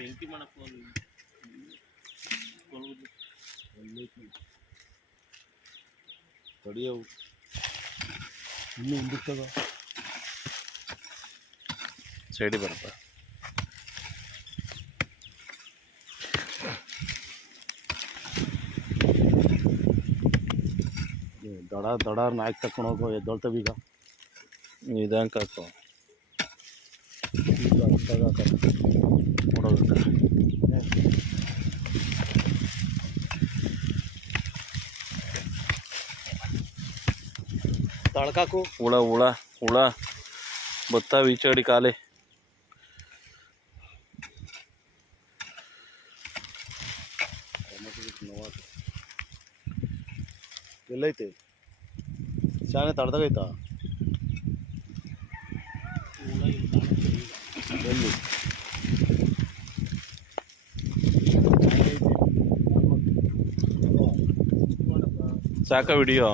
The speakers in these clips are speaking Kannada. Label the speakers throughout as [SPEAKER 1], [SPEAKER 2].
[SPEAKER 1] ಬೆಂಕಿ ಮಾಡಕ್ಕೆ ತಡಿಯವು ಇನ್ನೂ
[SPEAKER 2] ಸೈಡಿ ಬರಪ್ಪ.
[SPEAKER 1] ದಡ ದಡ ನಾಯ್ಕ ತಕೊಂಡು ಹೋಗೋ ಎದ್ದೊಳ್ತವೀಗ
[SPEAKER 2] ಇದಂಗೆ ಹಾಕೋ ನೋಡೋದಕ್ಕೆ
[SPEAKER 1] ತಳ್ಕಾಕು.
[SPEAKER 2] ಹುಳ ಹುಳ ಹುಳ. ಬತ್ತಾವ ಈಚಡಿ ಕಾಲೆ
[SPEAKER 1] ಎಲ್ಲೈತೆ? ಶಾನೆ ತಡ್ದಾಗೈತಾ ಎಲ್ಲಿ
[SPEAKER 2] ಸಾಕ ವಿಡಿಯೋ.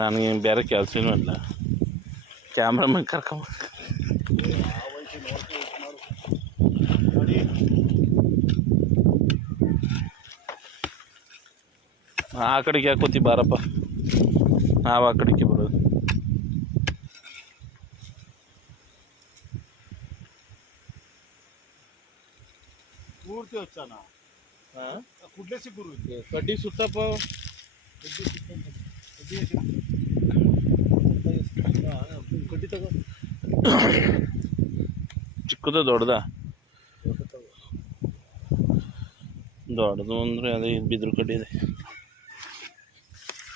[SPEAKER 2] ನನಗೆ ಬೇರೆ ಕೆಲಸನೂ ಇಲ್ಲ ಕ್ಯಾಮ್ರಾಮನ್ ಕರ್ಕೊಂಬ. ಆ ಕಡೆಗೆ ಯಾಕೋತಿ ಬಾರಪ್ಪ ನಾವು ಆ ಕಡೆಗೆ ಬರೋದು
[SPEAKER 1] ಪೂರ್ತಿ कुठले शिकूर कड्डी
[SPEAKER 2] सुट्टा पाव कड्डी सुट्टा कड्डी
[SPEAKER 1] ಕಡ್ಡಿ ತಗೋ.
[SPEAKER 2] ಚಿಕ್ಕದ ದೊಡ್ಡದ? ದೊಡ್ಡದು ಅಂದರೆ ಅದೇ ಬಿದ್ರು ಕಡ್ಡಿ ಇದೆ.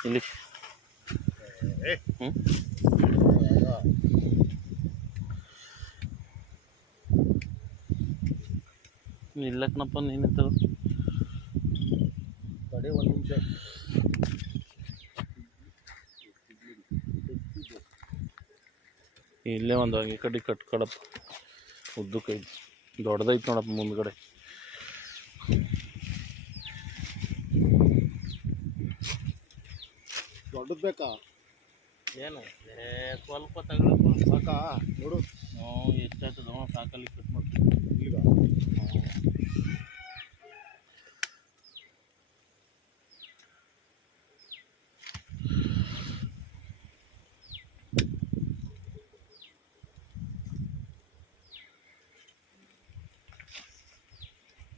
[SPEAKER 2] ಇಲ್ಲಿ. ಹ್ಞೂ ಇಲ್ಲಕ್ಕನಪ್ಪ ನೀನು ತಗೋ
[SPEAKER 1] ತಡಿ ಒಂದು ನಿಮಿಷ.
[SPEAKER 2] ಇಲ್ಲೇ ಒಂದು ಈ ಕಡೆ ಕಟ್ಕೊಳಪ್ಪ. ಉದ್ದಕ್ಕೈತಿ ದೊಡ್ಡದೈತಿ ನೋಡಪ್ಪ ಮುಂದ್ಗಡೆ.
[SPEAKER 1] ದೊಡ್ಡದು ಬೇಕಾ?
[SPEAKER 2] ಏನು? ಸ್ವಲ್ಪ ತಗೊಳಪ್ಪ.
[SPEAKER 1] ಸಾಕಾ? ನೋಡು.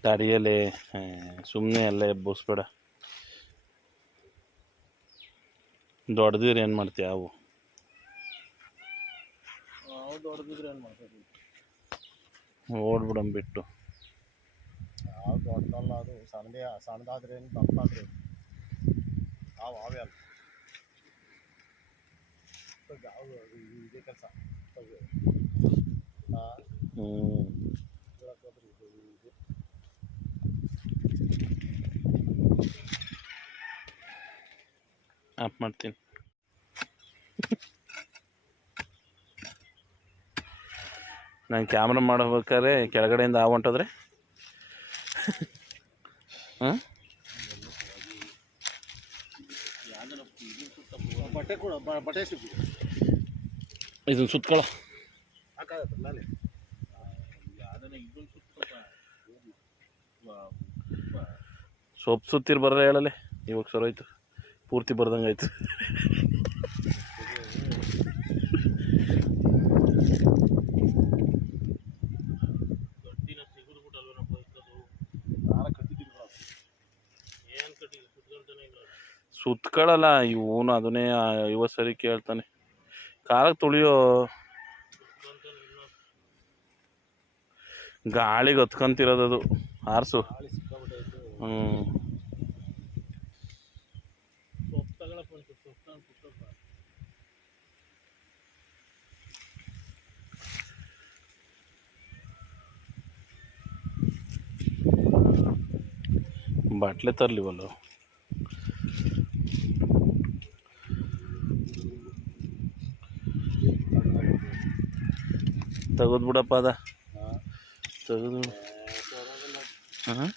[SPEAKER 2] ದಾರಿಯಲ್ಲಿ ಸುಮ್ಮನೆ ಎಲ್ಲ ಎಬ್ಬಿಸ್ಬೇಡ. ದೊಡ್ಡದಿದ್ರೆ ಏನು ಮಾಡ್ತೀಯ ಅವು? ಓಡ್ಬಿಡಮ್ ಬಿಟ್ಟು.
[SPEAKER 1] ಯಾವ ದೊಡ್ಡದಲ್ಲ ಅದು ಸಣ್ಣದೇ ಸಣ್ಣದಾದ್ರೆ ಏನು ದಪ್ಪಾದ್ರೆ ನಾವು ಅವೇ ಅಲ್ಲ. ಯಾವ ಇದೇ ಕೆಲಸ.
[SPEAKER 2] ಹ್ಞೂ ಆಫ್ ಮಾಡ್ತೀನಿ. ನಾನು ಕ್ಯಾಮ್ರಾ ಮಾಡ್ಬೇಕಾದ್ರೆ ಕೆಳಗಡೆಯಿಂದ ಆ ಹೊಂಟೋದ್ರೆ? ಹಾಂ? ಇದನ್ನು
[SPEAKER 1] ಮೇಲೆ
[SPEAKER 2] ಸೊಪ್ಪು ಸುತ್ತಿರ್ ಬರ್ರೆ ಹೇಳಲೆ ಇವಾಗ ಸರ್ ಆಯ್ತು ಪೂರ್ತಿ ಬರ್ದಂಗೆ ಆಯ್ತು. ಸುತ್ಕೊಳ್ಳಲ್ಲ ಇವನು ಅದನ್ನೇ ಐವತ್ತು ಸರಿ ಕೇಳ್ತಾನೆ. ಕಾಲಕ್ಕೆ ತುಳಿಯೋ ಗಾಳಿಗೆ ಹೊತ್ಕೊಂತಿರೋದು ಅದು. ಆರಿಸು.
[SPEAKER 1] ಗಾಳಿ ಸಿಕ್ಕಾಬಿಟ್ಟೆ ಐತೆ
[SPEAKER 2] ಹ್ಞೂ ಬಾಟ್ಲೆ ತರಲಿವಲ್ಲ ತೆಗೆದು ಬಿಡಪ್ಪ ಅದ
[SPEAKER 1] ಹಾಂ
[SPEAKER 2] ತೆಗೆದು ಹಾಂ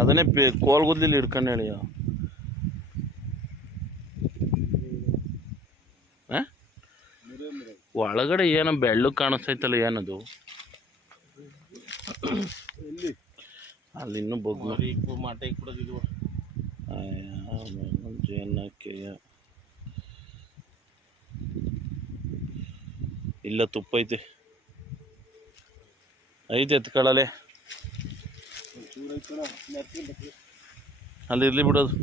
[SPEAKER 2] ಅದನ್ನೇ ಪೇ ಕೋಲ್ಗುದ್ಲಿಲಿ ಹಿಡ್ಕೊಂಡು ಹೇಳಿ. ಒಳಗಡೆ ಏನೋ ಬೆಳ್ಳು ಕಾಣಿಸ್ತೈತಲ್ಲ ಏನದು?
[SPEAKER 1] ಎಲ್ಲಿ
[SPEAKER 2] ಅಲ್ಲಿ ಇನ್ನೂ ಬೊಗ್ಗು ಜೇನಕ್ಕೆ ಇಲ್ಲ ತುಪ್ಪ ಐತೆ. ಐತೆ ಎತ್ಕೊಳ್ಳಲೆ. ಅಲ್ಲಿ ಇರ್ಲಿ ಬಿಡೋದು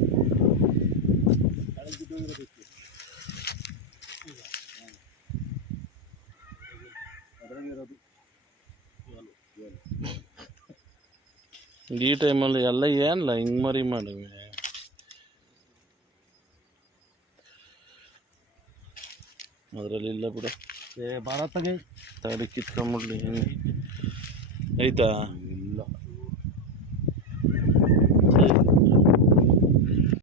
[SPEAKER 2] ಈ ಟೈಮಲ್ಲಿ ಎಲ್ಲ ಏನಿಲ್ಲ ಹಿಂಗ್ ಮರಿ ಮಾಡಿ ಅದರಲ್ಲಿ ಇಲ್ಲ ಬಿಡು.
[SPEAKER 1] ಏ ಭಾರತಗೆ
[SPEAKER 2] ತಗಡಿ ಕಿತ್ಕೊಂಬಿಡ್ಲಿ. ಐತಾ?